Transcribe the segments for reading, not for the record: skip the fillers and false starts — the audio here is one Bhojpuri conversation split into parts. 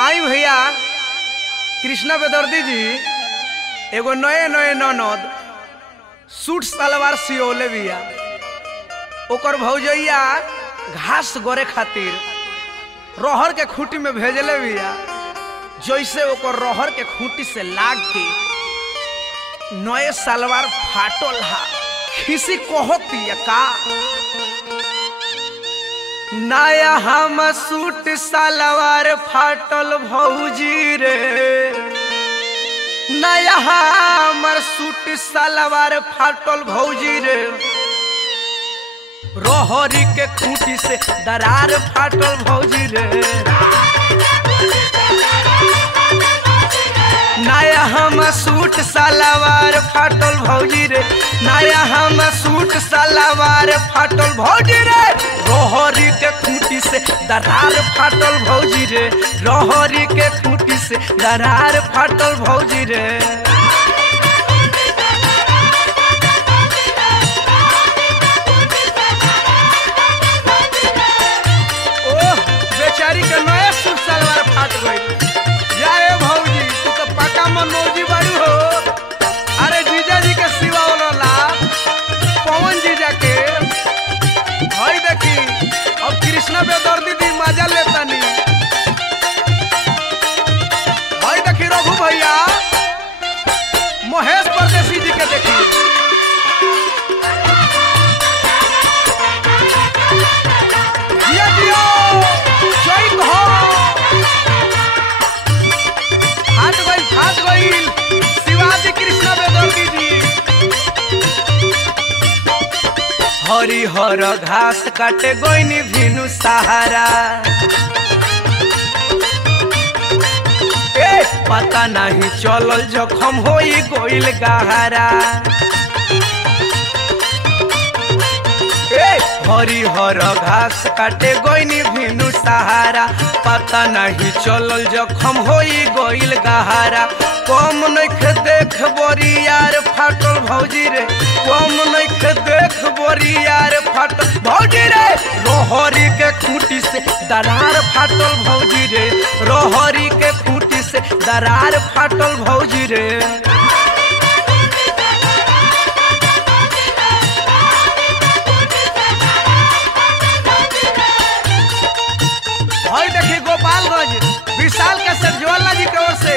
आई भैया कृष्णा बेदर्दी जी एगो नए नए ननद सूट सलवार सियोले बिया। ओकर भौजैया घास गोरे खातिर रहर के खूंटी में भेजले बिया। जैसे ओकर रहर के खूंटी से लाग के नए सलवार फाटल हा खिसी कहती का नया हम सूट सलवार फाटल भौजी रे। नया हमर सूट सलवार फाटल भौजी रे। रोहरी के खूंटी से दरार फाटल भौजी रे। नया हम सूट सलवार फाटल भौजी रे। नया हम सूट सलवार फाटल भौजी रे। रोहरी के खूंटी से दरार फाटल भौजी रे। रोहरी के खूंटी से दरार फाटल भौजी रे। ओह बेचारी के नया सूट सलवार फाट गई। जाए भौजी तू तो पक्का मनोजी बाड़ू हो। अरे जीजा जी के सिवा वाला पवन जीजा के हई देखी अब कृष्णा बेदर्दी दी मजा लेता नी। हई देखी रघु भैया महेश परदेसी जी के देखी। जिया जिया जय हो हाथ गई शिवाजी कृष्णा बेदर्दी जी। हरी हर घास काटे गोइनी भीनु सहारा। ए पता नहीं चलल जखम होई गोइल गहरा। हरी हर घास काटे गोइनी भीनु सहारा। पता नहीं चलल जखम होई गोइल गहरा। कम नख देख बोरी यार फाटल भौजी रे। कम नख देख बोरी यार फाटल भौजी रे। रोहरी के खूंटी से दरार फाटल भौजी रे। रोहरी के खूंटी से दरार फाटल भौजी रे। हई देखिए गोपालगंज विशाल के सरजवाला जी की ओर से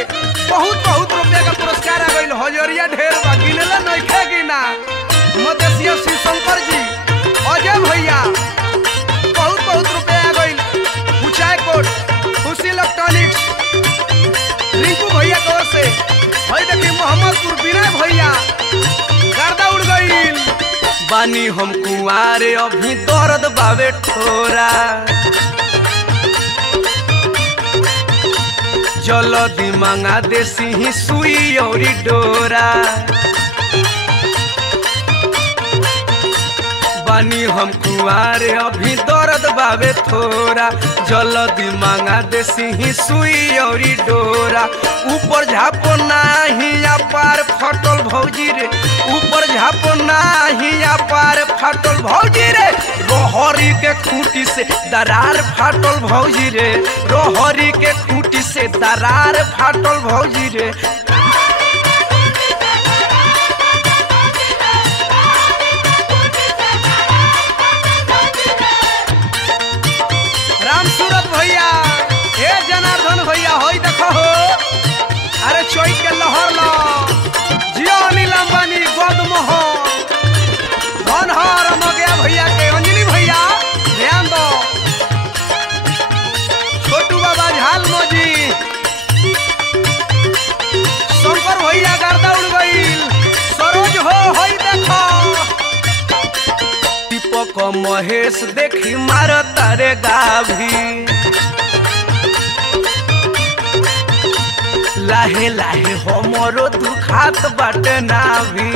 बहुत बहुत रुपया का पुरस्कार आ गई। हजरिया ढेर बा गिनला नइखे गिना। मदेशिया श्री शंकर जी अजय भैया बहुत बहुत रुपया आ गई। ऊंचाई कोट खुशी इलेक्ट्रॉनिक्स रिंकू भैया की ओर से। हई देखिए मोहम्मदपुर विनय भैया गर्दा उड़ गई। बानी हम कुआरे अभी दर्द बावे ठोरा। जल्दी मंगा देसी ही सुई और डोरा। बानी हम कुआरे अभी दर्द बावे थोड़ा। जल्दी मंगा देसी ही सुई और डोरा। ऊपर झापो नाही पार फटल भौजी रे। ऊपर झापो नाही पार फटल भौजी रे। रोहरी के खूंटी से दरार फाटल भौजी रे। रोहरी के खूंटी से दरार फाटल भौजी रे। राम सूरत भैया हे जनार्दन भैया होई देखो हो। अरे चोई के लहर लो जियो अनिल अंबानी गोदमोह धन हर मगया भैया के अंजलि भैया ध्यान दो। छोटू बाबा झाल मोजी शंकर भैया गर्दा उड़ गईल। सरोज हो होई देखो। दीपक महेश देखी मार तारे गाभी। लाहे लाहे हमरो दुखात बाटे नाभी।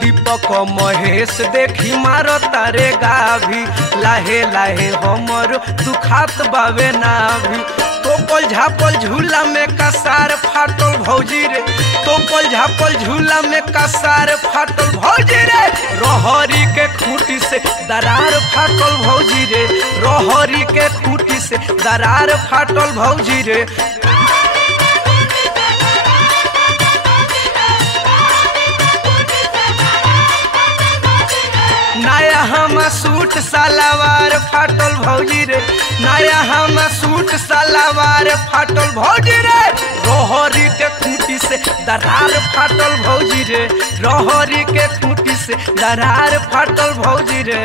दीपक महेश देखी मारो तारे गाभी। लाहे लाहे हमरो दुखात बावे नाभी। तोपल झापल झूला में कसार फाटल भौजी रे। तोपल झापल झूला में कसार फाटल भौजी रे। रोहरी के खूंटी से दरार फाटल भौजी रे, रहरी के खूंटी से दरार फाटल भौजी रे। नया हम सूट सलवार फाटल भौजी रे, नया हम सूट सलवार फाटल भौजी रे, रहरी के खूंटी से दरार फाटल भौजी रे, रहरी के खूंटी से दरार फाटल भौजी रे।